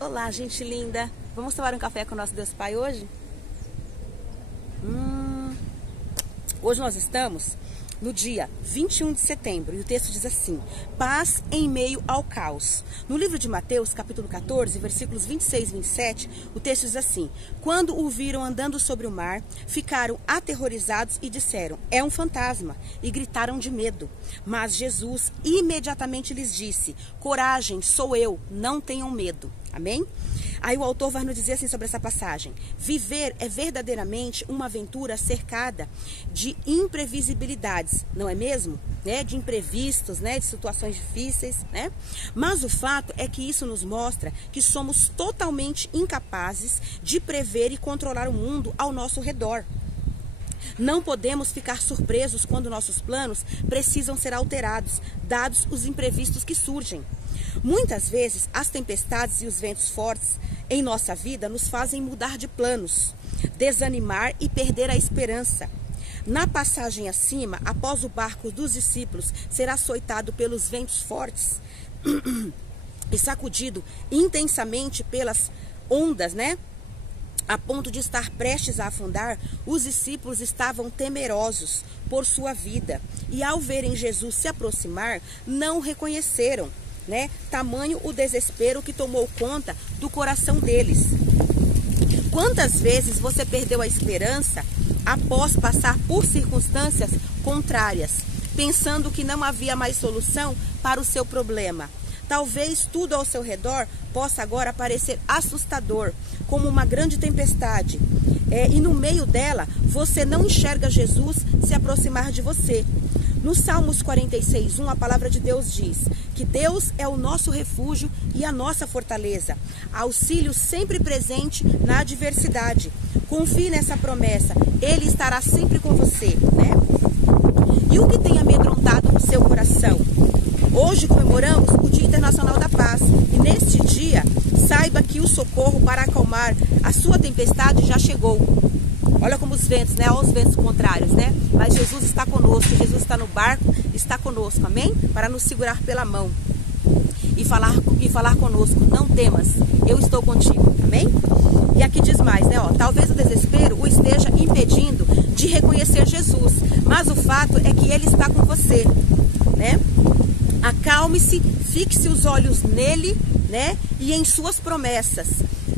Olá, gente linda! Vamos tomar um café com o nosso Deus Pai hoje? Hoje nós estamos no dia 21 de setembro e o texto diz assim: paz em meio ao caos. No livro de Mateus, capítulo 14, versículos 26 e 27, o texto diz assim: quando o viram andando sobre o mar, ficaram aterrorizados e disseram: é um fantasma, e gritaram de medo. Mas Jesus imediatamente lhes disse: coragem, sou eu, não tenham medo. Amém? Aí o autor vai nos dizer assim sobre essa passagem: viver é verdadeiramente uma aventura cercada de imprevisibilidades, não é mesmo? De imprevistos, de situações difíceis, Mas o fato é que isso nos mostra que somos totalmente incapazes de prever e controlar o mundo ao nosso redor. Não podemos ficar surpresos quando nossos planos precisam ser alterados, dados os imprevistos que surgem. Muitas vezes, as tempestades e os ventos fortes em nossa vida nos fazem mudar de planos, desanimar e perder a esperança. Na passagem acima, após o barco dos discípulos ser açoitado pelos ventos fortes e sacudido intensamente pelas ondas, a ponto de estar prestes a afundar, os discípulos estavam temerosos por sua vida. E ao verem Jesus se aproximar, não reconheceram, tamanho o desespero que tomou conta do coração deles. Quantas vezes você perdeu a esperança após passar por circunstâncias contrárias, pensando que não havia mais solução para o seu problema? Talvez tudo ao seu redor possa agora parecer assustador, como uma grande tempestade. E no meio dela, você não enxerga Jesus se aproximar de você. No Salmos 46:1, a palavra de Deus diz que Deus é o nosso refúgio e a nossa fortaleza, auxílio sempre presente na adversidade. Confie nessa promessa, Ele estará sempre com você, E o que tem amedrontado o seu coração? Hoje comemoramos o Dia Internacional da Paz e neste dia, saiba que o socorro para acalmar a sua tempestade já chegou. Olha como os ventos, olha os ventos contrários, Mas Jesus está conosco, Jesus está no barco, está conosco, amém? Para nos segurar pela mão e falar conosco: não temas, eu estou contigo, amém? E aqui diz mais, talvez o desespero o esteja impedindo de reconhecer Jesus, mas o fato é que Ele está com você, Acalme-se, fixe os olhos nele, e em suas promessas,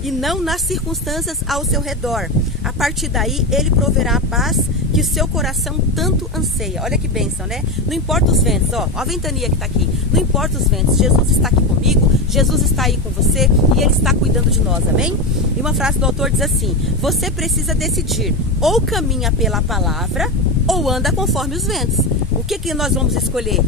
e não nas circunstâncias ao seu redor. A partir daí, Ele proverá a paz que o seu coração tanto anseia. Olha que bênção, Não importa os ventos, ó a ventania que está aqui. Não importa os ventos, Jesus está aqui comigo, Jesus está aí com você e Ele está cuidando de nós, amém? E uma frase do autor diz assim: você precisa decidir, ou caminha pela palavra, ou anda conforme os ventos. O que nós vamos escolher?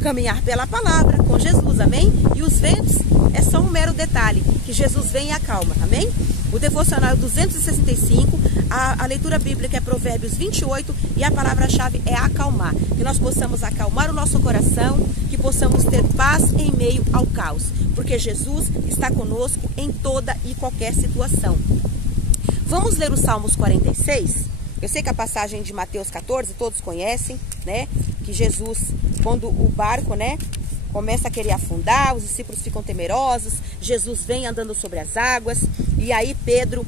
Caminhar pela palavra, com Jesus, amém? E os ventos é só um mero detalhe, que Jesus vem e acalma, amém? O devocional 265, a leitura bíblica é Provérbios 28 e a palavra-chave é acalmar. Que nós possamos acalmar o nosso coração, que possamos ter paz em meio ao caos, porque Jesus está conosco em toda e qualquer situação. Vamos ler o Salmos 46? Eu sei que a passagem de Mateus 14 todos conhecem, que Jesus, quando o barco, começa a querer afundar, os discípulos ficam temerosos, Jesus vem andando sobre as águas, e aí Pedro,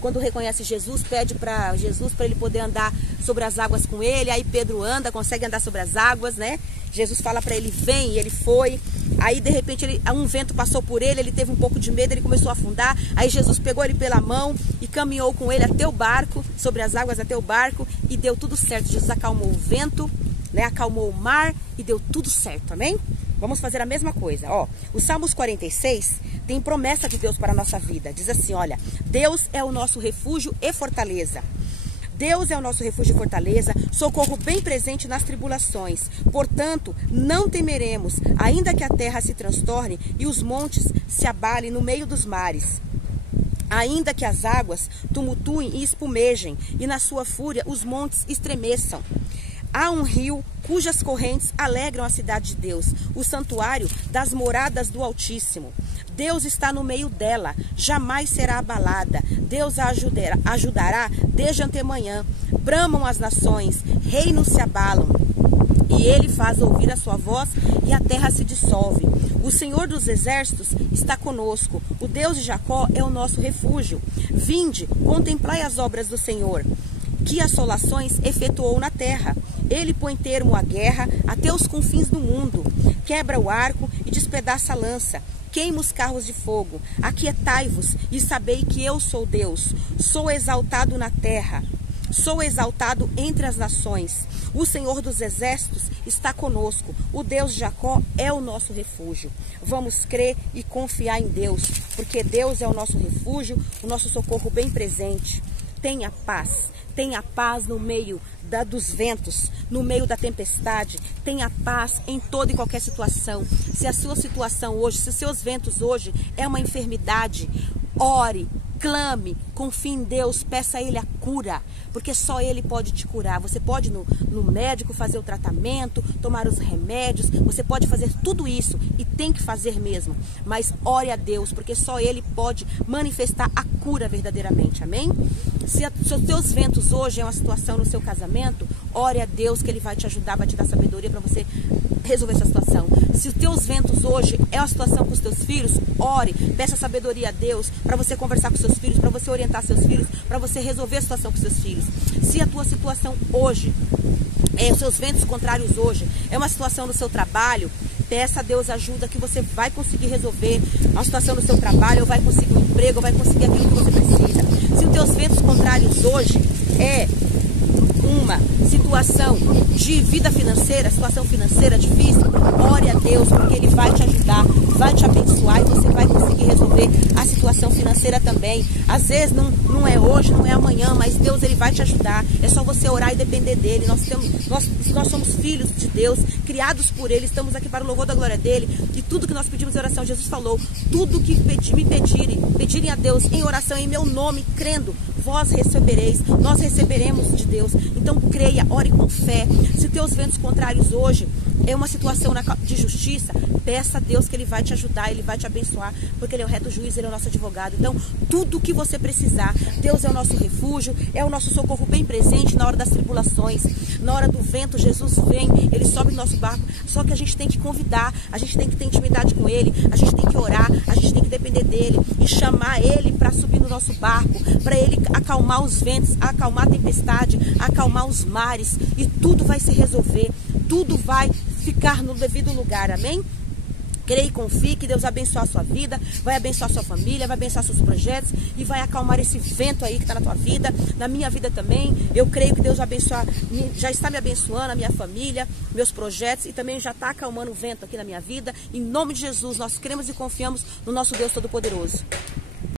quando reconhece Jesus, pede para Jesus para ele poder andar sobre as águas com ele. Aí Pedro anda, consegue andar sobre as águas, Jesus fala para ele: vem, e ele foi. Aí de repente um vento passou por ele, ele teve um pouco de medo, ele começou a afundar. Aí Jesus pegou ele pela mão e caminhou com ele até o barco, sobre as águas até o barco, e deu tudo certo. Jesus acalmou o vento, acalmou o mar e deu tudo certo, amém? Vamos fazer a mesma coisa, o Salmos 46 tem promessa de Deus para a nossa vida. Diz assim, olha: Deus é o nosso refúgio e fortaleza. Deus é o nosso refúgio e fortaleza, socorro bem presente nas tribulações. Portanto, não temeremos, ainda que a terra se transtorne e os montes se abalem no meio dos mares. Ainda que as águas tumultuem e espumejem, e na sua fúria os montes estremeçam. Há um rio cujas correntes alegram a cidade de Deus, o santuário das moradas do Altíssimo. Deus está no meio dela, jamais será abalada. Deus a ajudará desde antemanhã. Bramam as nações, reinos se abalam, e e ele faz ouvir a sua voz e a terra se dissolve. O Senhor dos exércitos está conosco, o Deus de Jacó é o nosso refúgio. Vinde, contemplai as obras do Senhor, que assolações efetuou na terra. Ele põe termo à guerra até os confins do mundo, quebra o arco e despedaça a lança, queima os carros de fogo. Aquietai-vos e sabei que eu sou Deus, sou exaltado na terra, sou exaltado entre as nações. O Senhor dos exércitos está conosco, o Deus de Jacó é o nosso refúgio. Vamos crer e confiar em Deus, porque Deus é o nosso refúgio, o nosso socorro bem presente. Tenha paz no meio dos ventos, no meio da tempestade. Tenha paz em toda e qualquer situação. Se a sua situação hoje, se os seus ventos hoje é uma enfermidade, ore, clame, confie em Deus, peça a Ele a cura, porque só Ele pode te curar. Você pode ir no médico fazer o tratamento, tomar os remédios, você pode fazer tudo isso e tem que fazer mesmo, mas ore a Deus, porque só Ele pode manifestar a cura verdadeiramente, amém? Se os teus ventos hoje é uma situação no seu casamento, ore a Deus que Ele vai te ajudar, vai te dar sabedoria para você resolver essa situação. Se os teus ventos hoje é uma situação com os teus filhos, ore, peça sabedoria a Deus para você conversar com seus filhos, para você orientar seus filhos, para você resolver a situação com seus filhos. Se a tua situação hoje, os seus ventos contrários hoje, é uma situação no seu trabalho, peça a Deus ajuda que você vai conseguir resolver a situação no seu trabalho, ou vai conseguir um emprego, ou vai conseguir aquilo que você precisa. Se os teus ventos contrários hoje é uma situação de vida financeira, situação financeira difícil, ore a Deus, porque Ele vai te ajudar, vai te abençoar e você vai conseguir resolver a situação financeira também. Às vezes não é hoje, não é amanhã, mas Deus Ele vai te ajudar. É só você orar e depender dEle. Nós somos filhos de Deus, criados por Ele, estamos aqui para o louvor da glória dEle. E tudo que nós pedimos em oração, Jesus falou, tudo que me pedirem a Deus em oração em meu nome, crendo, vós recebereis, nós receberemos de Deus. Então creia, ore com fé. Se teus ventos contrários hoje é uma situação de justiça, peça a Deus que Ele vai te ajudar, Ele vai te abençoar, porque Ele é o reto juiz, Ele é o nosso advogado. Então, tudo o que você precisar, Deus é o nosso refúgio, é o nosso socorro bem presente na hora das tribulações, na hora do vento, Jesus vem, Ele sobe no nosso barco, só que a gente tem que convidar, a gente tem que ter intimidade com Ele, a gente tem que orar, a gente tem que depender dEle e chamar Ele para subir no nosso barco, para Ele acalmar os ventos, acalmar a tempestade, acalmar os mares, e tudo vai se resolver, tudo vai ficar no devido lugar, amém? Creia e confie que Deus abençoe a sua vida, vai abençoar a sua família, vai abençoar seus projetos e vai acalmar esse vento aí que está na tua vida, na minha vida também. Eu creio que Deus vai abençoar, já está me abençoando a minha família, meus projetos e também já está acalmando o vento aqui na minha vida. Em nome de Jesus, nós cremos e confiamos no nosso Deus Todo-Poderoso.